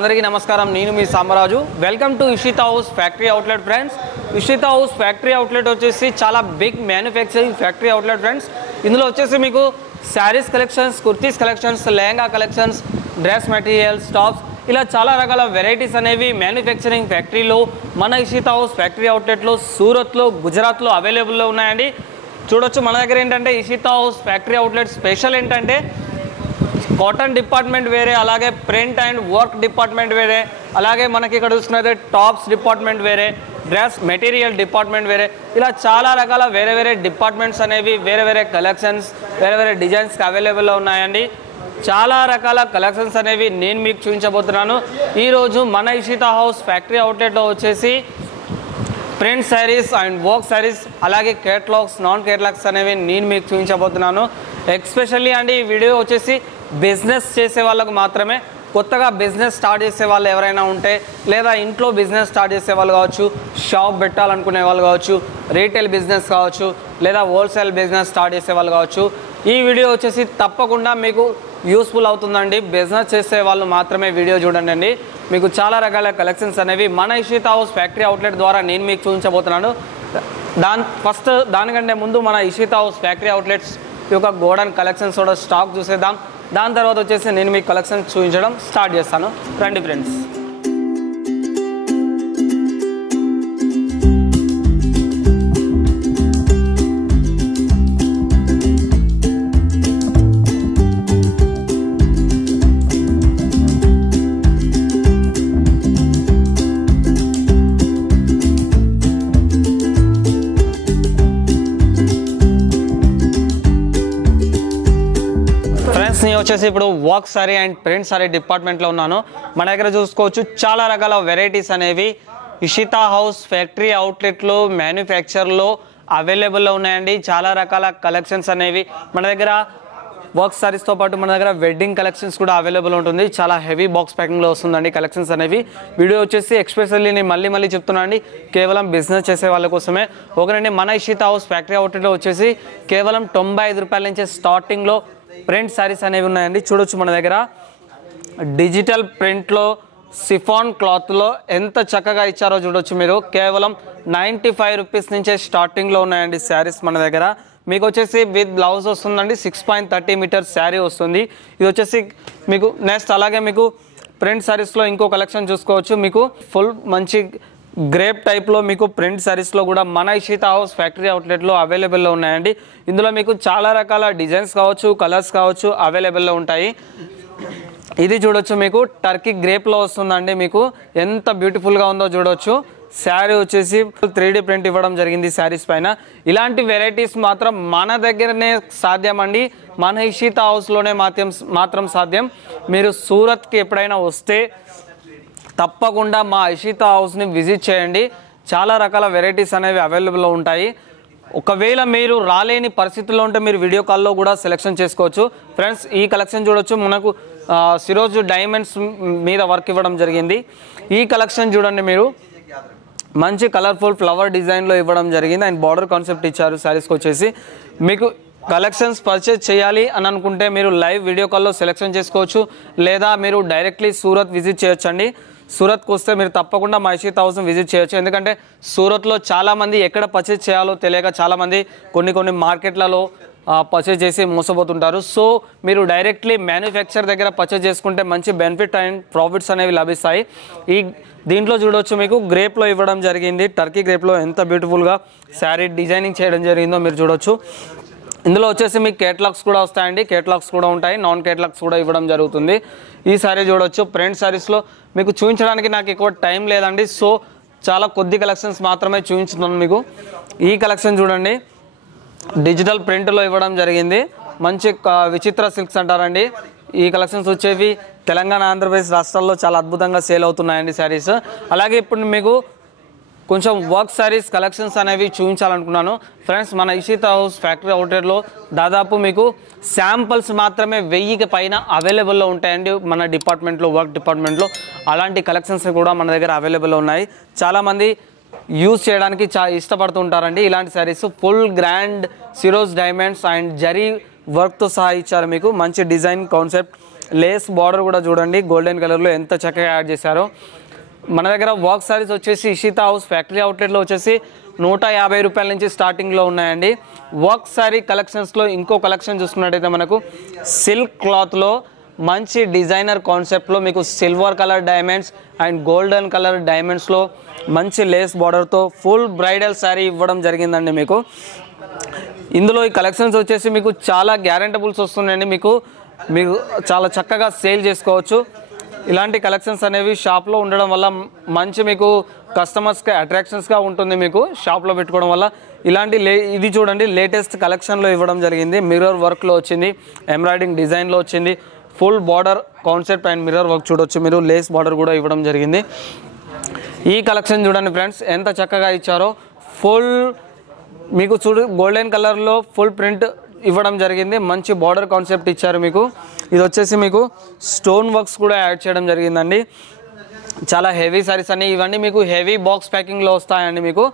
అందరికీ నమస్కారం. నేను మీ Samaraju. Welcome to Ishita house factory outlet friends. Ishita house factory outlet వచ్చేసి చాలా big manufacturing factory outlet friends. ఇందులో వచ్చేసి మీకు saris collections, kurtis collections, lehenga collections, dress materials, tops ఇలా చాలా రకాల వెరైటీస్ అనేవి మ్యానుఫ్యాక్చరింగ్ ఫ్యాక్టరీలో మన ఇషితా హౌస్ ఫ్యాక్టరీ అవుట్లెట్లో సూరత్లో, గుజరాత్లో అవైలబుల్లో ఉన్నాయండి. చూడొచ్చు మన దగ్గర ఏంటంటే Ishita house factory outlet special ఏంటంటే కాటన్ డిపార్ట్మెంట్ వేరే, అలాగే ప్రింట్ అండ్ వర్క్ డిపార్ట్మెంట్ వేరే, అలాగే మనకి ఇక్కడ చూస్తున్నది టాప్స్ డిపార్ట్మెంట్ వేరే, డ్రెస్ మెటీరియల్ డిపార్ట్మెంట్ వేరే, ఇలా చాలా రకాల వేరే వేరే డిపార్ట్మెంట్స్ అనేవి వేరే వేరే కలెక్షన్స్, వేరే వేరే డిజైన్స్కి అవైలబుల్లో ఉన్నాయండి. చాలా రకాల కలెక్షన్స్ అనేవి నేను మీకు చూపించబోతున్నాను. ఈరోజు మన ఇషితా హౌస్ ఫ్యాక్టరీ అవుట్లెట్లో వచ్చేసి print saris and work saris, అలాగే కేటలాగ్స్, నాన్ కేటలాగ్స్ అనేవి నేను మీకు చూపించబోతున్నాను. ఎస్పెషల్లీ అండి ఈ వీడియో వచ్చేసి బిజినెస్ చేసే వాళ్ళకు మాత్రమే. కొత్తగా బిజినెస్ స్టార్ట్ చేసే వాళ్ళు ఎవరైనా ఉంటే, లేదా ఇంట్లో బిజినెస్ స్టార్ట్ చేసే వాళ్ళు కావచ్చు, షాప్ పెట్టాలనుకునే వాళ్ళు కావచ్చు, రీటైల్ బిజినెస్ కావచ్చు, లేదా హోల్సేల్ బిజినెస్ స్టార్ట్ చేసే వాళ్ళు కావచ్చు, ఈ వీడియో వచ్చేసి తప్పకుండా మీకు యూస్ఫుల్ అవుతుందండి. బిజినెస్ చేసే వాళ్ళు మాత్రమే వీడియో చూడండి అండి. మీకు చాలా రకాల కలెక్షన్స్ అనేవి మన ఇషితా హౌస్ ఫ్యాక్టరీ అవుట్లెట్ ద్వారా నేను మీకు చూపించబోతున్నాను. దానికంటే ముందు మన ఇషితా హౌస్ ఫ్యాక్టరీ అవుట్లెట్స్ యొక్క గోడౌన్ కలెక్షన్స్ కూడా స్టాక్ చూసేద్దాం. దాని తర్వాత వచ్చేసి నేను మీకు కలెక్షన్ చూపించడం స్టార్ట్ చేస్తాను. రండి ఫ్రెండ్స్. నేను వచ్చేసి ఇప్పుడు work sorry and print sorry డిపార్ట్మెంట్లో ఉన్నాను. మన దగ్గర చూసుకోవచ్చు చాలా రకాల వెరైటీస్ అనేవి ఇషితా హౌస్ ఫ్యాక్టరీ అవుట్లెట్లో మ్యానుఫ్యాక్చర్లో అవైలబుల్లో ఉన్నాయండి. చాలా రకాల కలెక్షన్స్ అనేవి మన దగ్గర వర్క్ సారీస్తో పాటు మన దగ్గర వెడ్డింగ్ కలెక్షన్స్ కూడా అవైలబుల్ ఉంటుంది. చాలా హెవీ బాక్స్ ప్యాకింగ్లో వస్తుందండి కలెక్షన్స్ అనేవి. వీడియో వచ్చేసి ఎక్స్పెషల్లీ నేను మళ్ళీ చెప్తున్నా అండి, కేవలం బిజినెస్ చేసే వాళ్ళ కోసమే. ఒకరండి మన ఇషితా హౌస్ ఫ్యాక్టరీ అవుట్లెట్లో వచ్చేసి కేవలం 95 రూపాయల నుంచి స్టార్టింగ్లో ప్రింట్ శారీస్ అనేవి ఉన్నాయండి. చూడొచ్చు మన దగ్గర డిజిటల్ ప్రింట్లో సిఫాన్ క్లాత్లో ఎంత చక్కగా ఇచ్చారో చూడొచ్చు మీరు. కేవలం 95 రూపీస్ నుంచే స్టార్టింగ్లో ఉన్నాయండి శారీస్ మన దగ్గర. మీకు వచ్చేసి విత్ బ్లౌజ్ వస్తుందండి. 6.30 మీటర్స్ శారీ వస్తుంది. ఇది వచ్చేసి మీకు నెక్స్ట్ అలాగే మీకు ప్రింట్ శారీస్లో ఇంకో కలెక్షన్ చూసుకోవచ్చు. మీకు ఫుల్ మంచి గ్రేప్ టైప్లో మీకు ప్రింట్ శారీస్లో కూడా మన ఇషితా హౌస్ ఫ్యాక్టరీ అవుట్లెట్లో అవైలబుల్లో ఉన్నాయండి. ఇందులో మీకు చాలా రకాల డిజైన్స్ కావచ్చు, కలర్స్ కావచ్చు అవైలబుల్లో ఉంటాయి. ఇది చూడొచ్చు మీకు టర్కీ గ్రేప్లో వస్తుందండి. మీకు ఎంత బ్యూటిఫుల్గా ఉందో చూడొచ్చు. శారీ వచ్చేసి 3D ప్రింట్ ఇవ్వడం జరిగింది శారీస్ పైన. ఇలాంటి వెరైటీస్ మాత్రం మన దగ్గరనే సాధ్యం అండి. మన ఇషితా హౌస్లోనే మాత్రం సాధ్యం. మీరు సూరత్కి ఎప్పుడైనా వస్తే తప్పకుండా మా ఇషితా హౌస్ని విజిట్ చేయండి. చాలా రకాల వెరైటీస్ అనేవి అవైలబుల్లో ఉంటాయి. ఒకవేళ మీరు రాలేని పరిస్థితుల్లో ఉంటే మీరు వీడియో కాల్లో కూడా సెలెక్షన్ చేసుకోవచ్చు. ఫ్రెండ్స్ ఈ కలెక్షన్ చూడొచ్చు. మనకు సిరోజ్ డైమండ్స్ మీద వర్క్ ఇవ్వడం జరిగింది. ఈ కలెక్షన్ చూడండి మీరు, మంచి కలర్ఫుల్ ఫ్లవర్ డిజైన్లో ఇవ్వడం జరిగింది అండ్ బార్డర్ కాన్సెప్ట్ ఇచ్చారు శారీస్కి వచ్చేసి. మీకు కలెక్షన్స్ పర్చేజ్ చేయాలి అని అనుకుంటే మీరు లైవ్ వీడియో కాల్లో సెలెక్షన్ చేసుకోవచ్చు, లేదా మీరు డైరెక్ట్లీ సూరత్ విజిట్ చేయొచ్చండి. సూరత్కి వస్తే మీరు తప్పకుండా మా ఇషితా హౌస్ని విజిట్ చేయొచ్చు. ఎందుకంటే సూరత్లో చాలామంది ఎక్కడ పర్చేజ్ చేయాలో తెలియక చాలామంది కొన్ని మార్కెట్లలో పర్చేజ్ చేసి మోసపోతుంటారు. సో మీరు డైరెక్ట్లీ మ్యానుఫ్యాక్చర్ దగ్గర పర్చేజ్ చేసుకుంటే మంచి బెనిఫిట్ అండ్ ప్రాఫిట్స్ అనేవి లభిస్తాయి. దీంట్లో చూడవచ్చు మీకు గ్రేప్లో ఇవ్వడం జరిగింది. టర్కీ గ్రేప్లో ఎంత బ్యూటిఫుల్గా శారీ డిజైనింగ్ చేయడం జరిగిందో మీరు చూడొచ్చు. ఇందులో వచ్చేసి మీకు కేటలాగ్స్ కూడా వస్తాయండి. కేటలాగ్స్ కూడా ఉంటాయి, నాన్ కేటలాగ్స్ కూడా ఇవ్వడం జరుగుతుంది. ఈ శారీ చూడొచ్చు. ప్రింట్ శారీస్లో మీకు చూపించడానికి నాకు ఎక్కువ టైం లేదండి. సో చాలా కొద్ది కలెక్షన్స్ మాత్రమే చూపించుతున్నాను మీకు. ఈ కలెక్షన్ చూడండి, డిజిటల్ ప్రింట్లో ఇవ్వడం జరిగింది. మంచి విచిత్ర సిల్క్స్ అంటారండి. ఈ కలెక్షన్స్ వచ్చేవి తెలంగాణ, ఆంధ్రప్రదేశ్ రాష్ట్రాల్లో చాలా అద్భుతంగా సేల్ అవుతున్నాయండి శారీస్. అలాగే ఇప్పుడు మీకు కొంచెం వర్క్ శారీస్ కలెక్షన్స్ అనేవి చూపించాలనుకున్నాను. ఫ్రెండ్స్ మన ఇషితా హౌస్ ఫ్యాక్టరీ అవుట్లెట్లో దాదాపు మీకు శాంపుల్స్ మాత్రమే 1000కి పైన అవైలబుల్లో ఉంటాయండి మన డిపార్ట్మెంట్లో, వర్క్ డిపార్ట్మెంట్లో. అలాంటి కలెక్షన్స్ కూడా మన దగ్గర అవైలబుల్లో ఉన్నాయి. చాలామంది యూజ్ చేయడానికి చాలా ఇష్టపడుతుంటారండి ఇలాంటి శారీస్. ఫుల్ గ్రాండ్ సిరోజ్ డైమండ్స్ అండ్ జరీ వర్క్తో సహా ఇచ్చారు మీకు. మంచి డిజైన్ కాన్సెప్ట్ లేస్ బార్డర్ కూడా చూడండి గోల్డెన్ కలర్లో ఎంత చక్కగా యాడ్ చేశారో. మన దగ్గర వర్క్ సారీస్ వచ్చేసి ఇషితా హౌస్ ఫ్యాక్టరీ అవుట్లెట్లో వచ్చేసి 150 రూపాయల నుంచి స్టార్టింగ్లో ఉన్నాయండి. వర్క్ సారీ కలెక్షన్స్లో ఇంకో కలెక్షన్ చూసుకున్నట్టయితే మనకు సిల్క్ క్లాత్లో మంచి డిజైనర్ కాన్సెప్ట్లో మీకు silver colour diamonds and golden colour డైమండ్స్లో మంచి లేస్ బార్డర్తో ఫుల్ బ్రైడల్ శారీ ఇవ్వడం జరిగిందండి. మీకు ఇందులో ఈ కలెక్షన్స్ వచ్చేసి మీకు చాలా గ్యారెంటబుల్స్ వస్తున్నాయండి. మీకు చాలా చక్కగా సేల్ చేసుకోవచ్చు. ఇలాంటి కలెక్షన్స్ అనేవి షాప్లో ఉండడం వల్ల మంచి మీకు కస్టమర్స్కి అట్రాక్షన్స్గా ఉంటుంది. మీకు షాప్లో పెట్టుకోవడం వల్ల ఇలాంటి ఇది చూడండి లేటెస్ట్ కలెక్షన్లో ఇవ్వడం జరిగింది. మిర్రర్ వర్క్లో వచ్చింది, ఎంబ్రాయిడింగ్ డిజైన్లో వచ్చింది, full border concept and mirror work చూడొచ్చు మీరు. లేస్ బార్డర్ కూడా ఇవ్వడం జరిగింది. ఈ కలెక్షన్ చూడండి ఫ్రెండ్స్ ఎంత చక్కగా ఇచ్చారో. ఫుల్ మీకు గోల్డెన్ కలర్లో ఫుల్ ప్రింట్ ఇవ్వడం జరిగింది. మంచి బార్డర్ కాన్సెప్ట్ ఇచ్చారు మీకు. ఇది వచ్చేసి మీకు స్టోన్ వర్క్స్ కూడా యాడ్ చేయడం జరిగిందండి. చాలా హెవీ సారీస్ అన్ని ఇవన్నీ మీకు హెవీ బాక్స్ ప్యాకింగ్లో వస్తాయండి. మీకు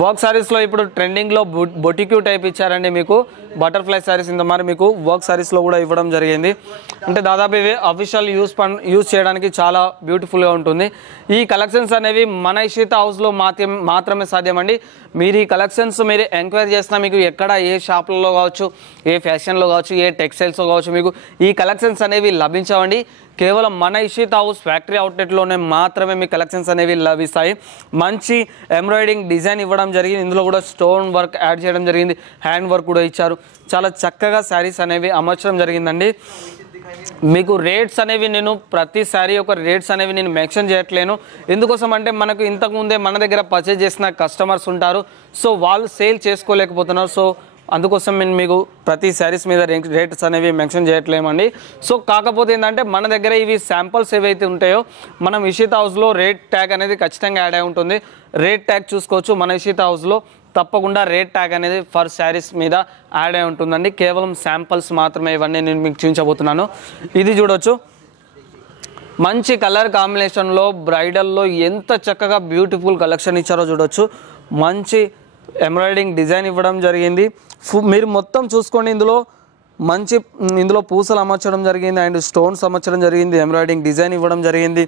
వర్క్ సారీస్లో ఇప్పుడు ట్రెండింగ్లో బొటిక్యూ టైప్ ఇచ్చారండి. మీకు బటర్ఫ్లై సారీస్ ఇంత మరి మీకు వర్క్ సారీస్లో కూడా ఇవ్వడం జరిగింది. అంటే దాదాపు ఇవి అఫీషియల్ యూస్ చేయడానికి చాలా బ్యూటిఫుల్గా ఉంటుంది. ఈ కలెక్షన్స్ అనేవి మన ఇషితా హౌస్లో మాత్రమే సాధ్యమండి. మీరు ఈ కలెక్షన్స్ మీరు ఎంక్వైరీ చేసినా మీకు ఎక్కడ ఏ షాప్లలో కావచ్చు, ఏ ఫ్యాషన్లో కావచ్చు, ఏ టెక్స్టైల్స్లో కావచ్చు మీకు ఈ కలెక్షన్స్ అనేవి లభించవండి. కేవలం మన ఇషితా హౌస్ ఫ్యాక్టరీ అవుట్లెట్లోనే మాత్రమే మీ కలెక్షన్స్ అనేవి లభిస్తాయి. మంచి ఎంబ్రాయిడింగ్ డిజైన్ ఇవ్వడం జరిగింది. ఇందులో కూడా స్టోన్ వర్క్ యాడ్ చేయడం జరిగింది, హ్యాండ్ వర్క్ కూడా ఇచ్చారు. చాలా చక్కగా శారీస్ అనేవి అమర్చడం జరిగిందండి. మీకు రేట్స్ అనేవి నేను ప్రతి శారీ ఒక రేట్స్ అనేవి నేను మెన్షన్ చేయట్లేను. ఎందుకోసం అంటే మనకు ఇంతకుముందే మన దగ్గర పర్చేజ్ చేసిన కస్టమర్స్ ఉంటారు. సో వాళ్ళు సేల్ చేసుకోలేకపోతున్నారు. సో అందుకోసం నేను మీకు ప్రతి శారీస్ మీద రేట్స్ అనేవి మెన్షన్ చేయట్లేమండి. సో కాకపోతే ఏంటంటే మన దగ్గర ఇవి శాంపుల్స్ ఏవైతే ఉంటాయో మనం ఇషితా హౌస్లో రేట్ ట్యాగ్ అనేది ఖచ్చితంగా యాడ్ అయి ఉంటుంది. రేట్ ట్యాగ్ చూసుకోవచ్చు. మన ఇషితా హౌస్లో తప్పకుండా రేట్ ట్యాగ్ అనేది ఫర్ శారీస్ మీద యాడ్ అయి ఉంటుందండి. కేవలం శాంపుల్స్ మాత్రమే ఇవన్నీ నేను మీకు చూపించబోతున్నాను. ఇది చూడొచ్చు మంచి కలర్ కాంబినేషన్లో బ్రైడల్లో ఎంత చక్కగా బ్యూటిఫుల్ కలెక్షన్ ఇచ్చారో చూడొచ్చు. మంచి ఎంబ్రాయిడింగ్ డిజైన్ ఇవ్వడం జరిగింది. మీరు మొత్తం చూసుకోండి. ఇందులో పూసలు అమర్చడం జరిగింది అండ్ స్టోన్స్ అమర్చడం జరిగింది, ఎంబ్రాయిడింగ్ డిజైన్ ఇవ్వడం జరిగింది.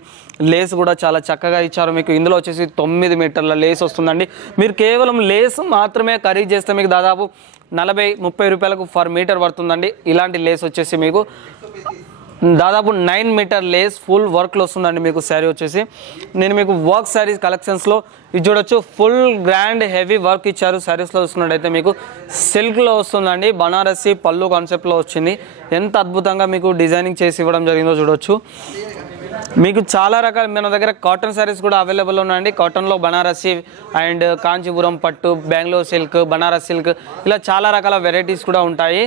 లేస్ కూడా చాలా చక్కగా ఇచ్చారు. మీకు ఇందులో వచ్చేసి 9 మీటర్ల లేస్ వస్తుందండి. మీరు కేవలం లేస్ మాత్రమే ఖరీదు చేస్తే మీకు దాదాపు 40-30 రూపాయలకు పర్ మీటర్ పడుతుందండి. ఇలాంటి లేస్ వచ్చేసి మీకు దాదాపు 9 మీటర్ లేస్ ఫుల్ వర్క్లో వస్తుందండి. మీకు శారీ వచ్చేసి నేను మీకు వర్క్ శారీస్ కలెక్షన్స్లో ఇది చూడొచ్చు. ఫుల్ గ్రాండ్ హెవీ వర్క్ ఇచ్చారు. శారీస్లో చూస్తున్నట్టయితే మీకు సిల్క్లో వస్తుందండి. బనారసి పళ్ళు కాన్సెప్ట్లో వచ్చింది. ఎంత అద్భుతంగా మీకు డిజైనింగ్ చేసి ఇవ్వడం జరిగిందో చూడొచ్చు. మీకు చాలా రకాల మన దగ్గర కాటన్ శారీస్ కూడా అవైలబుల్ ఉన్నాయండి. కాటన్లో బనారసి అండ్ కాంచీపురం పట్టు, బెంగళూరు సిల్క్, బనారస్ సిల్క్ ఇలా చాలా రకాల వెరైటీస్ కూడా ఉంటాయి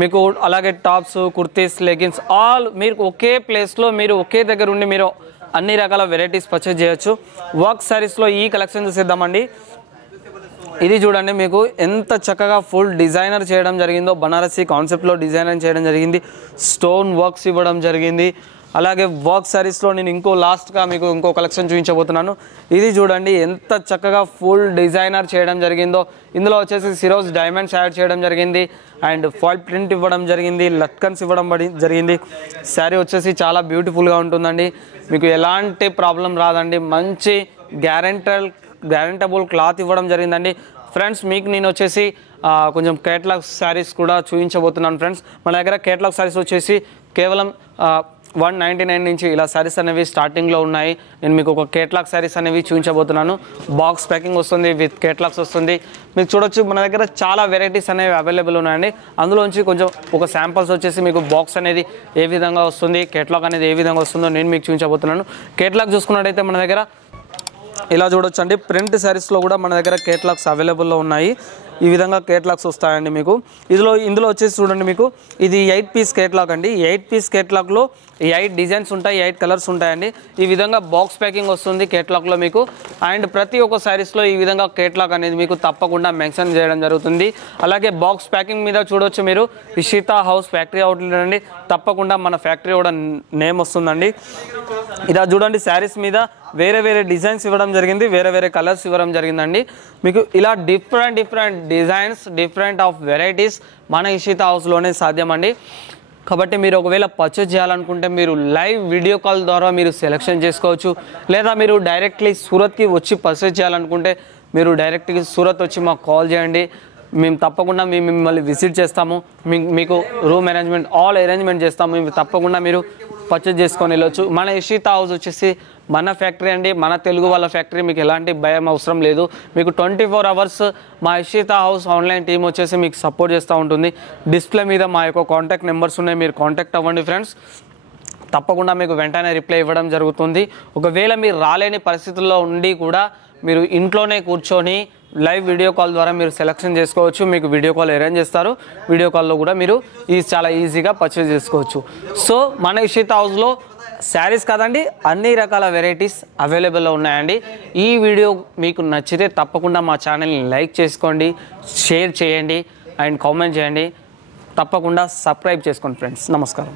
మీకు. అలాగే టాప్స్, కుర్తీస్, లెగిన్స్ ఆల్ మీరు ఒకే ప్లేస్లో మీరు ఒకే దగ్గర ఉండి మీరు అన్ని రకాల వెరైటీస్ పర్చేజ్ చేయొచ్చు. వర్క్ శారీస్లో ఈ కలెక్షన్ చూసేద్దామండి. ఇది చూడండి మీకు ఎంత చక్కగా ఫుల్ డిజైనర్ చేయడం జరిగిందో. బనారసి కాన్సెప్ట్లో డిజైనర్ చేయడం జరిగింది. స్టోన్ వర్క్స్ ఇవ్వడం జరిగింది. అలాగే వర్క్ శారీస్లో నేను లాస్ట్గా మీకు ఇంకో కలెక్షన్ చూపించబోతున్నాను. ఇది చూడండి ఎంత చక్కగా ఫుల్ డిజైనర్ చేయడం జరిగిందో. ఇందులో వచ్చేసి సిరోజ్ డైమండ్స్ యాడ్ చేయడం జరిగింది అండ్ ఫాయిల్ ప్రింట్ ఇవ్వడం జరిగింది, లట్కన్స్ ఇవ్వడం జరిగింది. శారీ వచ్చేసి చాలా బ్యూటిఫుల్గా ఉంటుందండి. మీకు ఎలాంటి ప్రాబ్లం రాదండి. మంచి గ్యారెంటబుల్ క్లాత్ ఇవ్వడం జరిగిందండి. ఫ్రెండ్స్ మీకు నేను వచ్చేసి కొంచెం కేటలాగ్ శారీస్ కూడా చూపించబోతున్నాను. ఫ్రెండ్స్ మన దగ్గర కేటలాగ్ శారీస్ వచ్చేసి కేవలం 199 నుంచి ఇలా శారీస్ అనేవి స్టార్టింగ్లో ఉన్నాయి. నేను మీకు ఒక కేటలాగ్ శారీస్ అనేవి చూపించబోతున్నాను. బాక్స్ ప్యాకింగ్ వస్తుంది, విత్ కేటలాగ్స్ వస్తుంది. మీకు చూడొచ్చు మన దగ్గర చాలా వెరైటీస్ అనేవి అవైలబుల్ ఉన్నాయండి. అందులోంచి కొంచెం ఒక శాంపుల్స్ వచ్చేసి మీకు బాక్స్ అనేది ఏ విధంగా వస్తుంది, కేటలాగ్ అనేది ఏ విధంగా వస్తుందో నేను మీకు చూపించబోతున్నాను. కేటలాగ్ చూసుకున్నట్టయితే మన దగ్గర ఇలా చూడొచ్చు అండి. ప్రింట్ శారీస్లో కూడా మన దగ్గర కేటలాగ్స్ అవైలబుల్లో ఉన్నాయి. ఈ విధంగా కేటలాగ్స్ వస్తాయండి మీకు. ఇందులో వచ్చేసి చూడండి మీకు ఇది 8 పీస్ కేటలాగ్ అండి. 8 పీస్ కేటలాగ్లో 8 డిజైన్స్ ఉంటాయి, 8 కలర్స్ ఉంటాయండి. ఈ విధంగా బాక్స్ ప్యాకింగ్ వస్తుంది కేటలాగ్లో మీకు. అండ్ ప్రతి ఒక్క శారీస్లో ఈ విధంగా కేటలాగ్ అనేది మీకు తప్పకుండా మెన్షన్ చేయడం జరుగుతుంది. అలాగే బాక్స్ ప్యాకింగ్ మీద చూడొచ్చు మీరు ఇషితా హౌస్ ఫ్యాక్టరీ అవుట్లెట్ అండి. తప్పకుండా మన ఫ్యాక్టరీ కూడా నేమ్ వస్తుందండి. ఇలా చూడండి శారీస్ మీద వేరే వేరే డిజైన్స్ ఇవ్వడం జరిగింది, వేరే వేరే కలర్స్ ఇవ్వడం జరిగిందండి. మీకు ఇలా different designs, different of varieties మన ఇషితా హౌస్లోనే సాధ్యమండి. కాబట్టి మీరు ఒకవేళ పర్చేజ్ చేయాలనుకుంటే మీరు లైవ్ వీడియో కాల్ ద్వారా మీరు సెలెక్షన్ చేసుకోవచ్చు. లేదా మీరు డైరెక్ట్లీ సూరత్కి వచ్చి పర్చేజ్ చేయాలనుకుంటే మీరు డైరెక్ట్గా సూరత్ వచ్చి మాకు కాల్ చేయండి. మేము తప్పకుండా మిమ్మల్ని విజిట్ చేస్తాము. మీకు రూమ్ అరేంజ్మెంట్ ఆల్ అరేంజ్మెంట్ చేస్తాము. మేము తప్పకుండా మీరు పర్చేజ్ చేసుకొని వెళ్ళొచ్చు. మన ఇషితా హౌస్ వచ్చేసి మన ఫ్యాక్టరీ అండి, మన తెలుగు వాళ్ళ ఫ్యాక్టరీ. మీకు ఎలాంటి భయం అవసరం లేదు. మీకు 24 hours మా ఇషితా హౌస్ ఆన్లైన్ టీం వచ్చేసి మీకు సపోర్ట్ చేస్తూ ఉంటుంది. డిస్ప్లే మీద మా యొక్క కాంటాక్ట్ నెంబర్స్ ఉన్నాయి, మీరు కాంటాక్ట్ అవ్వండి ఫ్రెండ్స్. తప్పకుండా మీకు వెంటనే రిప్లై ఇవ్వడం జరుగుతుంది. ఒకవేళ మీరు రాలేని పరిస్థితుల్లో ఉండి కూడా మీరు ఇంట్లోనే కూర్చొని లైవ్ వీడియో కాల్ ద్వారా మీరు సెలెక్షన్ చేసుకోవచ్చు. మీకు వీడియో కాల్ అరేంజ్ చేస్తారు. వీడియో కాల్లో కూడా మీరు చాలా ఈజీగా పర్చేజ్ చేసుకోవచ్చు. సో మన ఇషితా హౌస్లో శారీస్ కాదండి, అన్ని రకాల వెరైటీస్ అవైలబుల్లో ఉన్నాయండి. ఈ వీడియో మీకు నచ్చితే తప్పకుండా మా ఛానల్ని లైక్ చేసుకోండి, షేర్ చేయండి అండ్ కామెంట్ చేయండి. తప్పకుండా సబ్స్క్రైబ్ చేసుకోండి ఫ్రెండ్స్. నమస్కారం.